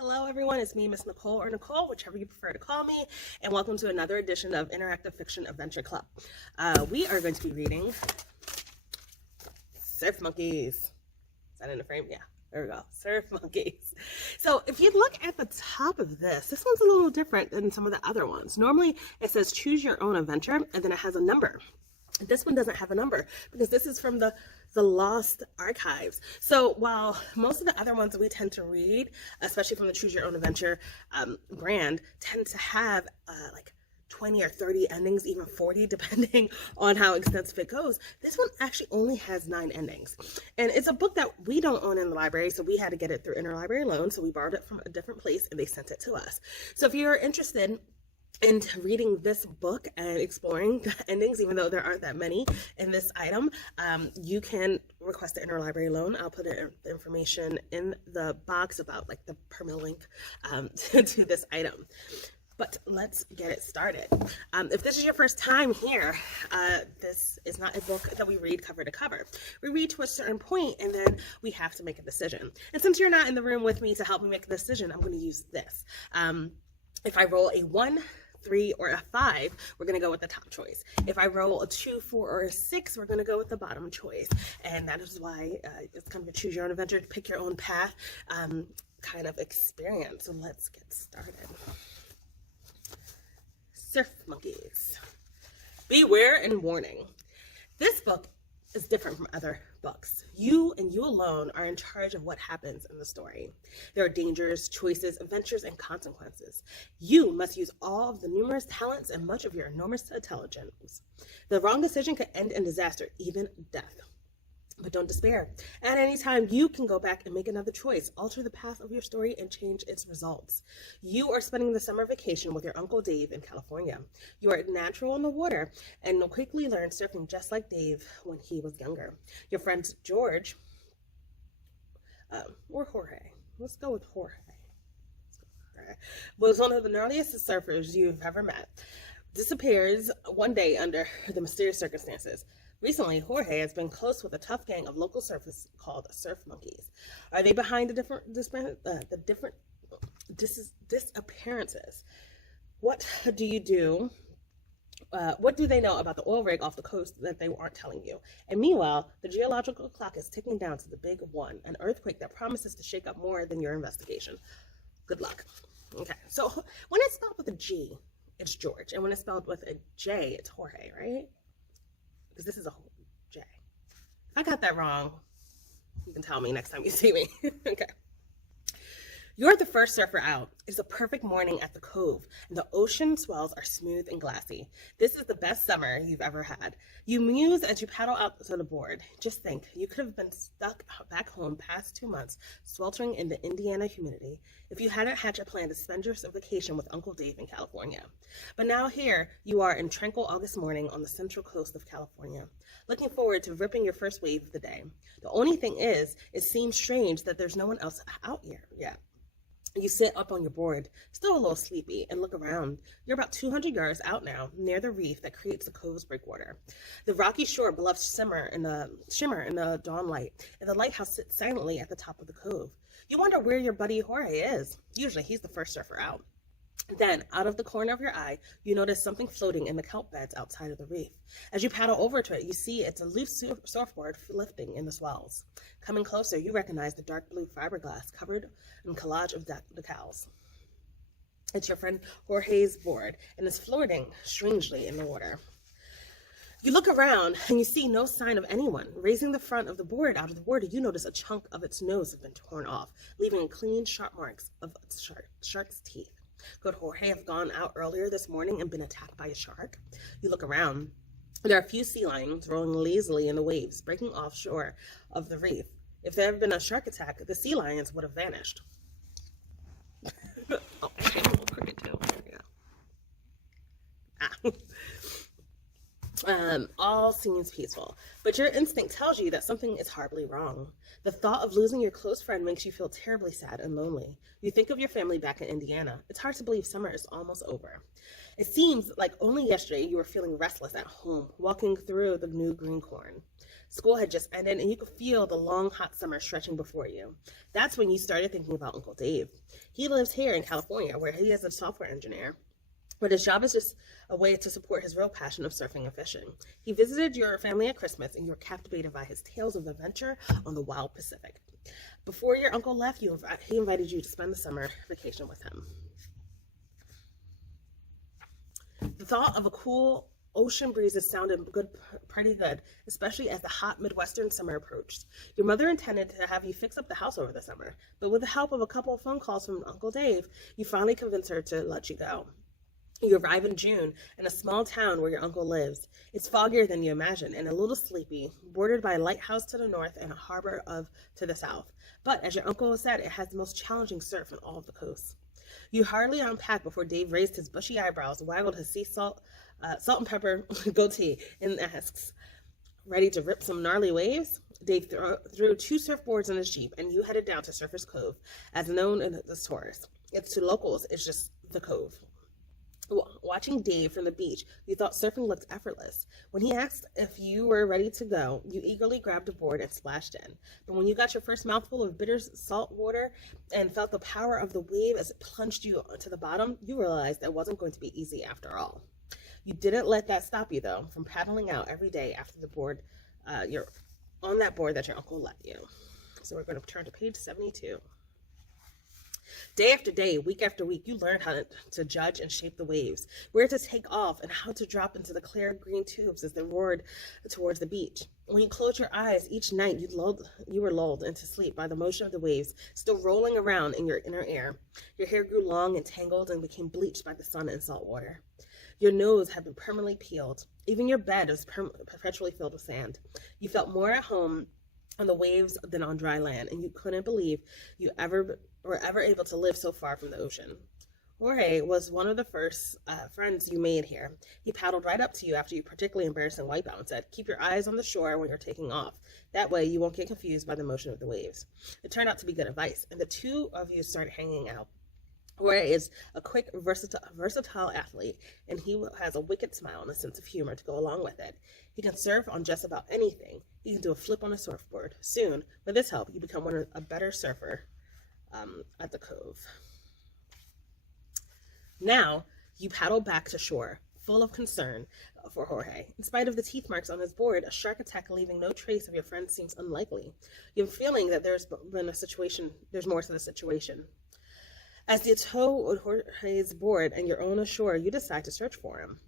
Hello everyone, it's me, Miss Nicole, or Nicole, whichever you prefer to call me, and welcome to another edition of Interactive Fiction Adventure Club. We are going to be reading Surf Monkeys. Is that in the frame? Yeah, there we go, Surf Monkeys. So if you look at the top of this one's a little different than some of the other ones. Normally it says choose your own adventure, and then it has a number. This one doesn't have a number because this is from the Lost Archives. So while most of the other ones that we tend to read, especially from the Choose Your Own Adventure brand, tend to have like 20 or 30 endings, even 40, depending on how extensive it goes, this one actually only has 9 endings. And it's a book that we don't own in the library, so we had to get it through interlibrary loan. So we borrowed it from a different place and they sent it to us. So if you're interested in reading this book and exploring the endings, even though there aren't that many in this item, you can request the interlibrary loan. I'll put the information in the box about like the permalink to this item. But let's get it started. If this is your first time here, this is not a book that we read cover to cover. We read to a certain point and then we have to make a decision. And since you're not in the room with me to help me make a decision, I'm going to use this. If I roll a 1, 3, or a 5, we're going to go with the top choice. If I roll a 2, 4, or a 6, we're going to go with the bottom choice. And that is why it's kind of a choose your own adventure, pick your own path kind of experience. So let's get started. Surf Monkeys. Beware and warning. This book is different from other books. You and you alone are in charge of what happens in the story. There are dangers, choices, adventures, and consequences. You must use all of the numerous talents and much of your enormous intelligence. The wrong decision could end in disaster, even death. But don't despair. At any time, you can go back and make another choice, alter the path of your story, and change its results. You are spending the summer vacation with your Uncle Dave in California. You are natural in the water and will quickly learn surfing just like Dave when he was younger. Your friends George, or Jorge, let's go with Jorge, was one of the gnarliest surfers you've ever met. Disappears one day under the mysterious circumstances. Recently, Jorge has been close with a tough gang of local surfers called Surf Monkeys. Are they behind the different disappearances? What do you do? What do they know about the oil rig off the coast that they aren't telling you? And meanwhile, the geological clock is ticking down to the big one, an earthquake that promises to shake up more than your investigation. Good luck. Okay, so when it's spelled with a G, it's George, and when it's spelled with a J, it's Jorge, right? Because this is a J. If I got that wrong, you can tell me next time you see me. Okay. You're the first surfer out. It's a perfect morning at the cove, and the ocean swells are smooth and glassy. This is the best summer you've ever had. You muse as you paddle out to the board. Just think, you could have been stuck back home past 2 months, sweltering in the Indiana humidity, if you hadn't had your plan to spend your vacation with Uncle Dave in California. But now here you are in tranquil August morning on the central coast of California, looking forward to ripping your first wave of the day. The only thing is, it seems strange that there's no one else out here yet. You sit up on your board, still a little sleepy, and look around. You're about 200 yards out now, near the reef that creates the cove's breakwater. The rocky shore bluffs shimmer in the dawn light, and the lighthouse sits silently at the top of the cove. You wonder where your buddy Jorge is. Usually he's the first surfer out. Then, out of the corner of your eye, you notice something floating in the kelp beds outside of the reef. As you paddle over to it, you see it's a loose surfboard lifting in the swells. Coming closer, you recognize the dark blue fiberglass covered in collage of decals. It's your friend Jorge's board, and it's floating strangely in the water. You look around, and you see no sign of anyone. Raising the front of the board out of the water, you notice a chunk of its nose has been torn off, leaving clean, sharp marks of its shark's teeth. Could Jorge have gone out earlier this morning and been attacked by a shark? You look around. There are a few sea lions rolling lazily in the waves, breaking offshore of the reef. If there had been a shark attack, the sea lions would have vanished. Oh, actually, a little crooked too. There we go. All seems peaceful, but your instinct tells you that something is horribly wrong. The thought of losing your close friend makes you feel terribly sad and lonely. You think of your family back in Indiana. It's hard to believe summer is almost over. It seems like only yesterday you were feeling restless at home, walking through the new green corn. School had just ended, and you could feel the long, hot summer stretching before you. That's when you started thinking about Uncle Dave. He lives here in California, where he is a software engineer. But his job is just a way to support his real passion of surfing and fishing. He visited your family at Christmas, and you were captivated by his tales of adventure on the wild Pacific. Before your uncle left, he invited you to spend the summer vacation with him. The thought of a cool ocean breezes sounded pretty good, especially as the hot Midwestern summer approached. Your mother intended to have you fix up the house over the summer, but with the help of a couple of phone calls from Uncle Dave, you finally convinced her to let you go. You arrive in June in a small town where your uncle lives. It's foggier than you imagined and a little sleepy, bordered by a lighthouse to the north and a harbor to the south. But as your uncle said, it has the most challenging surf on all of the coast. You hardly unpacked before Dave raised his bushy eyebrows, waggled his sea salt and pepper goatee, and asks, "Ready to rip some gnarly waves?" Dave threw 2 surfboards in his Jeep, and you headed down to Surfers Cove, as known in the tourists. It's to locals, it's just the Cove. Watching Dave from the beach, you thought surfing looked effortless. When he asked if you were ready to go, you eagerly grabbed a board and splashed in. But when you got your first mouthful of bitter salt water and felt the power of the wave as it plunged you to the bottom, you realized it wasn't going to be easy after all. You didn't let that stop you, though, from paddling out every day after the board, you're on that board that your uncle let you. So we're going to turn to page 72. Day after day, week after week, you learned how to judge and shape the waves, where to take off, and how to drop into the clear green tubes as they roared towards the beach. When you closed your eyes each night, you were lulled into sleep by the motion of the waves still rolling around in your inner ear. Your hair grew long and tangled and became bleached by the sun and salt water. Your nose had been permanently peeled. Even your bed was perpetually filled with sand. You felt more at home on the waves than on dry land, and you couldn't believe you were ever able to live so far from the ocean. Jorge was one of the first friends you made here. He paddled right up to you after your particularly embarrassing wipeout and said, "Keep your eyes on the shore when you're taking off. That way you won't get confused by the motion of the waves." It turned out to be good advice, and the two of you started hanging out. Jorge is a quick, versatile athlete, and he has a wicked smile and a sense of humor to go along with it. He can surf on just about anything. He can do a flip on a surfboard. Soon, with his help, you become a better surfer at the Cove. Now, you paddle back to shore, full of concern for Jorge. In spite of the teeth marks on his board, a shark attack leaving no trace of your friend seems unlikely. You have a feeling that there's more to the situation. As you tow Jorge's board and your own ashore, you decide to search for him.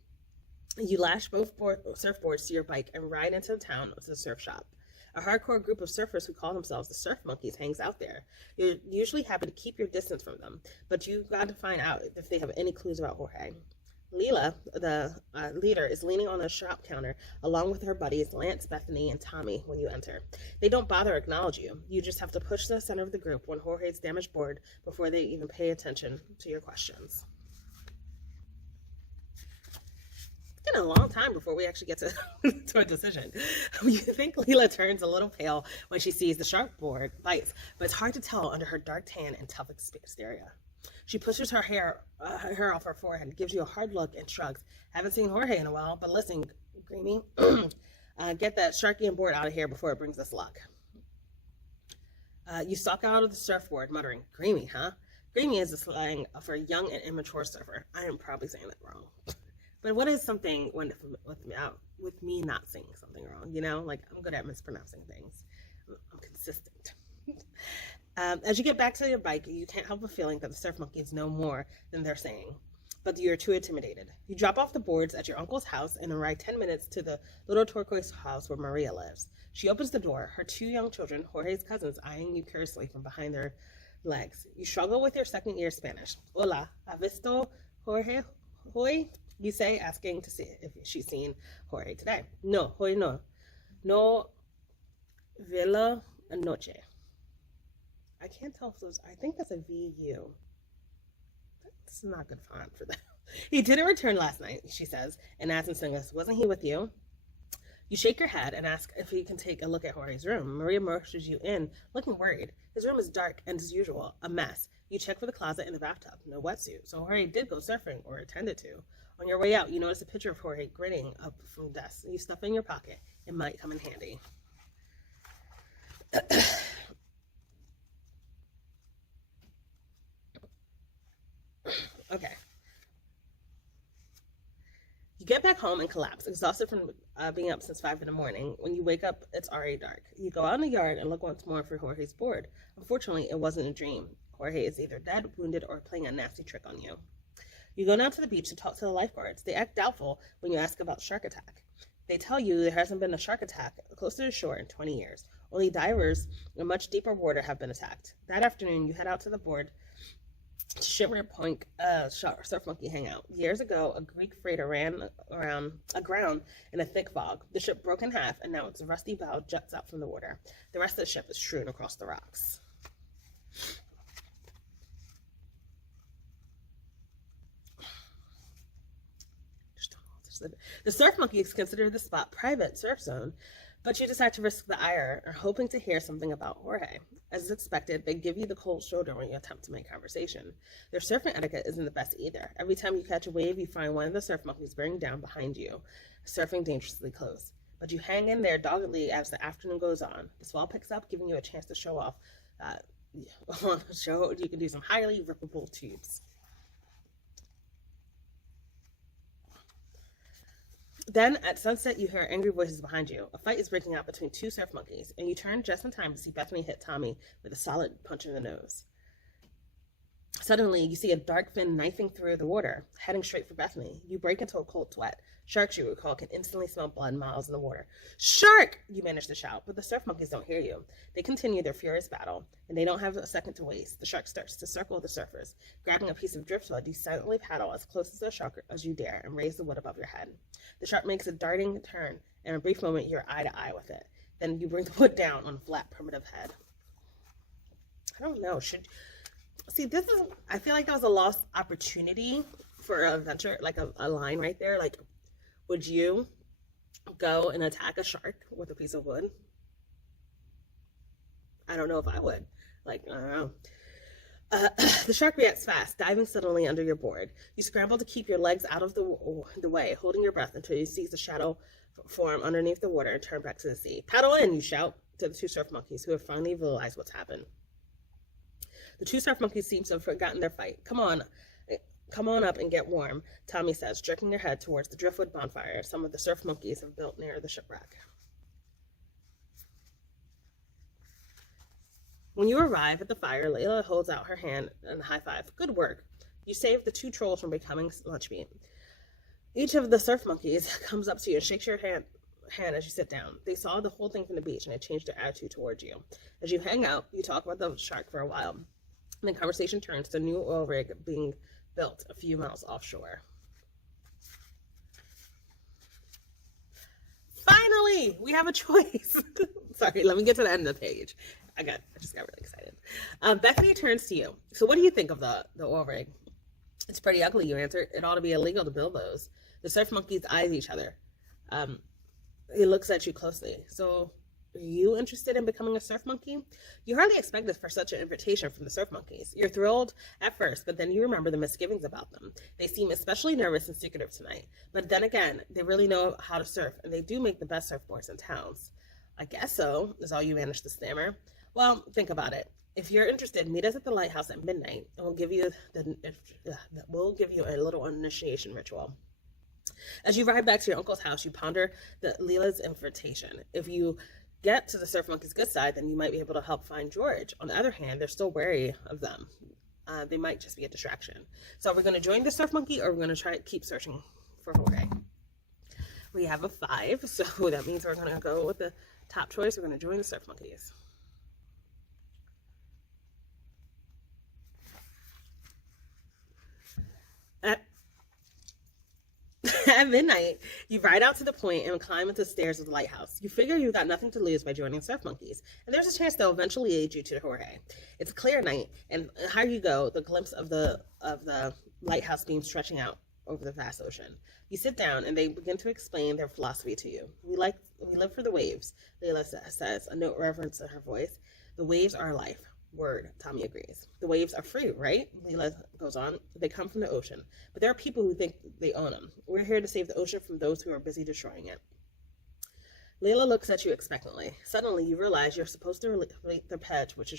You lash both surfboards to your bike and ride into the town to the surf shop. A hardcore group of surfers who call themselves the Surf Monkeys hangs out there. You're usually happy to keep your distance from them, but you've got to find out if they have any clues about Jorge. Leela, the leader, is leaning on the shop counter along with her buddies Lance, Bethany, and Tommy when you enter. They don't bother to acknowledge you. You just have to push the center of the group on Jorge's damaged board before they even pay attention to your questions. It's been a long time before we actually get to a decision. You think Leela turns a little pale when she sees the shark board bites, but it's hard to tell under her dark tan and tough exterior. She pushes her hair off her forehead, gives you a hard look, and shrugs. "Haven't seen Jorge in a while, but listen, Greeny, get that sharky board out of here before it brings us luck." You stalk out of the surfboard, muttering, "Greeny, huh?" Greeny is the slang for a young and immature surfer. I am probably saying that wrong. But what is something with me not saying something wrong? You know, like I'm good at mispronouncing things. I'm consistent. As you get back to your bike, you can't help but feeling that the surf monkeys know more than they're saying, but you're too intimidated. You drop off the boards at your uncle's house and arrive 10 minutes to the little turquoise house where Maria lives. She opens the door, her 2 young children, Jorge's cousins, eyeing you curiously from behind their legs. You struggle with your second-year Spanish. "Hola, ¿ha visto Jorge hoy?" you say, asking to see if she's seen Jorge today. "No, hoy no. No vela anoche." I can't tell if I think that's a VU. That's not good font for that. "He didn't return last night," she says, and asks in English, "Wasn't he with you?" You shake your head and ask if you can take a look at Jorge's room. Maria motions you in, looking worried. His room is dark and, as usual, a mess. You check for the closet and the bathtub. No wetsuit, so Jorge did go surfing, or intended to. On your way out, you notice a picture of Jorge grinning up from the desk. You stuff it in your pocket. It might come in handy. Okay. You get back home and collapse, exhausted from being up since 5 in the morning. When you wake up, it's already dark. You go out in the yard and look once more for Jorge's board. Unfortunately, it wasn't a dream. Jorge is either dead, wounded, or playing a nasty trick on you. You go down to the beach to talk to the lifeguards. They act doubtful when you ask about shark attack. They tell you there hasn't been a shark attack close to the shore in 20 years. Only divers in much deeper water have been attacked. That afternoon, you head out to the board to Shiver Point surf monkey hangout. Years ago, a Greek freighter ran aground in a thick fog. The ship broke in half, and now its rusty bow juts out from the water. The rest of the ship is strewn across the rocks. The surf monkeys consider the spot private surf zone, but you decide to risk the ire, hoping to hear something about Jorge. As expected, they give you the cold shoulder when you attempt to make conversation. Their surfing etiquette isn't the best either. Every time you catch a wave, you find one of the surf monkeys bearing down behind you, surfing dangerously close. But you hang in there doggedly as the afternoon goes on. The swell picks up, giving you a chance to show off. You can do some highly rippable tubes. Then, at sunset, you hear angry voices behind you. A fight is breaking out between two surf monkeys, and you turn just in time to see Bethany hit Tommy with a solid punch in the nose. Suddenly, you see a dark fin knifing through the water, heading straight for Bethany. You break into a cold sweat. Sharks, you recall, can instantly smell blood miles in the water. "Shark!" you manage to shout, but the surf monkeys don't hear you. They continue their furious battle, and they don't have a second to waste. The shark starts to circle the surfers. Grabbing a piece of driftwood, you silently paddle as close to the shark as you dare and raise the wood above your head. The shark makes a darting turn, and in a brief moment, you're eye to eye with it. Then you bring the wood down on a flat, primitive head. I don't know. I feel like that was a lost opportunity for an adventure, like a line right there. Like, would you go and attack a shark with a piece of wood? I don't know if I would. I don't know. The shark reacts fast, diving suddenly under your board. You scramble to keep your legs out of the way, holding your breath until you see the shadow form underneath the water and turn back to the sea. "Paddle in," you shout to the two surf monkeys, who have finally realized what's happened. The two surf monkeys seem to have forgotten their fight. Come on up and get warm," Tommy says, jerking their head towards the driftwood bonfire some of the surf monkeys have built near the shipwreck. When you arrive at the fire, Layla holds out her hand and high five. "Good work. You saved the two trolls from becoming lunch meat." Each of the surf monkeys comes up to you and shakes your hand as you sit down. They saw the whole thing from the beach and it changed their attitude towards you. As you hang out, you talk about the shark for a while. And the conversation turns to a new oil rig being built a few miles offshore. Finally, we have a choice. Sorry, let me get to the end of the page. I just got really excited. Bethany turns to you. "So what do you think of the oil rig?" "It's pretty ugly," you answer. "It ought to be illegal to build those." The surf monkeys eyes each other. He looks at you closely. "So, are you interested in becoming a surf monkey?" You hardly expected for such an invitation from the surf monkeys. You're thrilled at first, but then you remember the misgivings about them. They seem especially nervous and secretive tonight. But then again, they really know how to surf, and they do make the best surfboards in towns. "I guess so," is all you manage to stammer. "Well, think about it. If you're interested, meet us at the lighthouse at midnight, and we'll give you a little initiation ritual." As you ride back to your uncle's house, you ponder Leela's invitation. If you get to the surf monkey's good side, then you might be able to help find George. On the other hand, they're still wary of them. They might just be a distraction. So are we going to join the surf monkey, or are we going to try to keep searching for Jorge? We have a 5, so that means we're going to go with the top choice. We're going to join the surf monkeys. At midnight, you ride out to the point and climb into the stairs of the lighthouse. You figure you've got nothing to lose by joining surf monkeys, and there's a chance they'll eventually lead you to Jorge. It's a clear night, and higher you go, the glimpse of the lighthouse beam stretching out over the vast ocean. You sit down, and they begin to explain their philosophy to you. We live for the waves," Layla says, a note of reverence in her voice. "The waves are life." "Word," Tommy agrees. "The waves are free, right?" Leela goes on. "They come from the ocean, but there are people who think they own them. We're here to save the ocean from those who are busy destroying it." Layla looks at you expectantly. Suddenly, you realize you're supposed to relate their pledge, which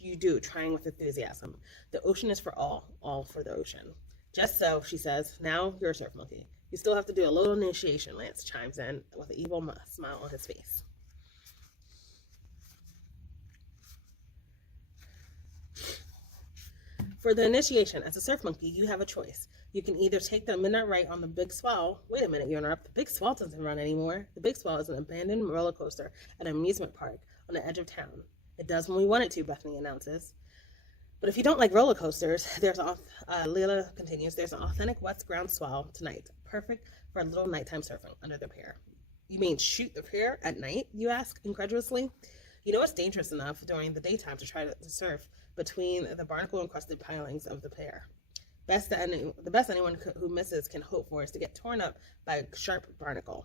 you do, trying with enthusiasm. The ocean is for all for the ocean. Just so, she says. Now you're a surf monkey. You still have to do a little initiation, Lance chimes in with an evil smile on his face. For the initiation, as a surf monkey, you have a choice. You can either take the midnight ride on the Big Swell. Wait a minute, you interrupt. The Big Swell doesn't run anymore. The Big Swell is an abandoned roller coaster at an amusement park on the edge of town. It does when we want it to, Bethany announces. But if you don't like roller coasters, Leela continues, there's an authentic wet ground swell tonight, perfect for a little nighttime surfing under the pier. You mean shoot the pier at night, you ask incredulously? You know it's dangerous enough during the daytime to try to surf between the barnacle-encrusted pilings of the pier. The best anyone who misses can hope for is to get torn up by a sharp barnacle.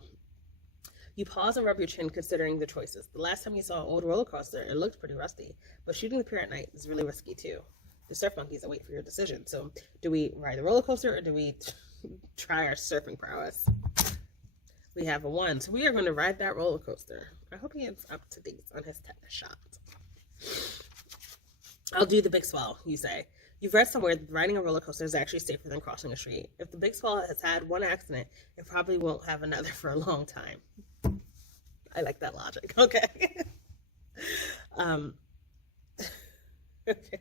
You pause and rub your chin considering the choices. The last time you saw an old roller coaster, it looked pretty rusty, but shooting the pier at night is really risky too. The surf monkeys await for your decision. So, do we ride the roller coaster or do we try our surfing prowess? We have a 1, so we are going to ride that roller coaster. I hope he is up to date on his tetanus shot. I'll do the Big Swell, you say. You've read somewhere that riding a roller coaster is actually safer than crossing a street. If the Big Swell has had one accident, it probably won't have another for a long time. I like that logic. Okay. Okay.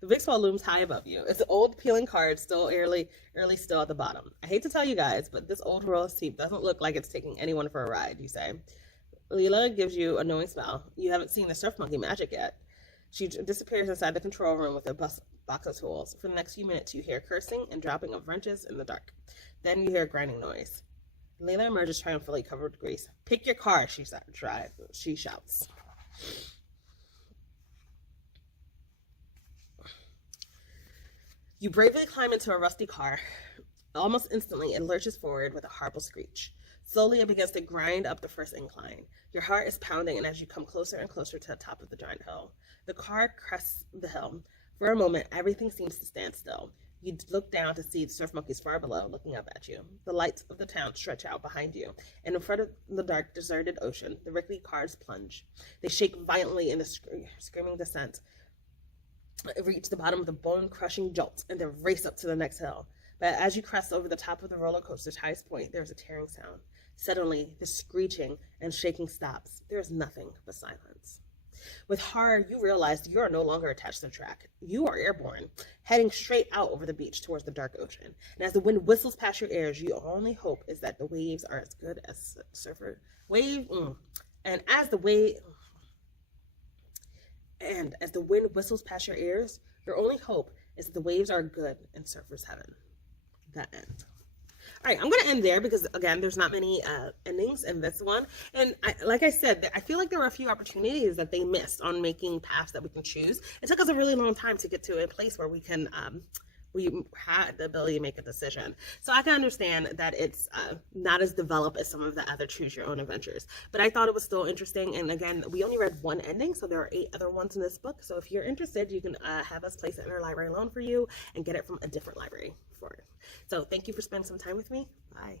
The Big Swell looms high above you. It's an old peeling card, still early still at the bottom. I hate to tell you guys, but this old roller seat doesn't look like it's taking anyone for a ride, you say. Leela gives you a knowing smile. You haven't seen the surf monkey magic yet. She disappears inside the control room with a box of tools. For the next few minutes, you hear cursing and dropping of wrenches in the dark. Then you hear a grinding noise. Leela emerges triumphantly covered with grease. Pick your car, she shouts. You bravely climb into a rusty car. Almost instantly, it lurches forward with a horrible screech. Slowly, it begins to grind up the first incline. Your heart is pounding, and as you come closer and closer to the top of the giant hill, the car crests the hill. For a moment, everything seems to stand still. You look down to see the surf monkeys far below, looking up at you. The lights of the town stretch out behind you, and in front of the dark, deserted ocean, the rickety cars plunge. They shake violently in the screaming descent, reach the bottom of the bone-crushing jolt, and then race up to the next hill. But as you crest over the top of the roller coaster's highest point, there is a tearing sound. Suddenly, the screeching and shaking stops. There is nothing but silence. With horror, you realize you are no longer attached to the track. You are airborne, heading straight out over the beach towards the dark ocean. And as the wind whistles past your ears, your only hope is that the waves are as good as surfer wave. And as the wind whistles past your ears, your only hope is that the waves are good in surfer's heaven. That end. All right, I'm going to end there because, again, there's not many endings in this one. And like I said, I feel like there were a few opportunities that they missed on making paths that we can choose. It took us a really long time to get to a place where we can, we had the ability to make a decision. So I can understand that it's not as developed as some of the other choose your own adventures. But I thought it was still interesting. And again, we only read one ending, so there are 8 other ones in this book. So if you're interested, you can have us place an interlibrary loan for you and get it from a different library for it. So thank you for spending some time with me. Bye.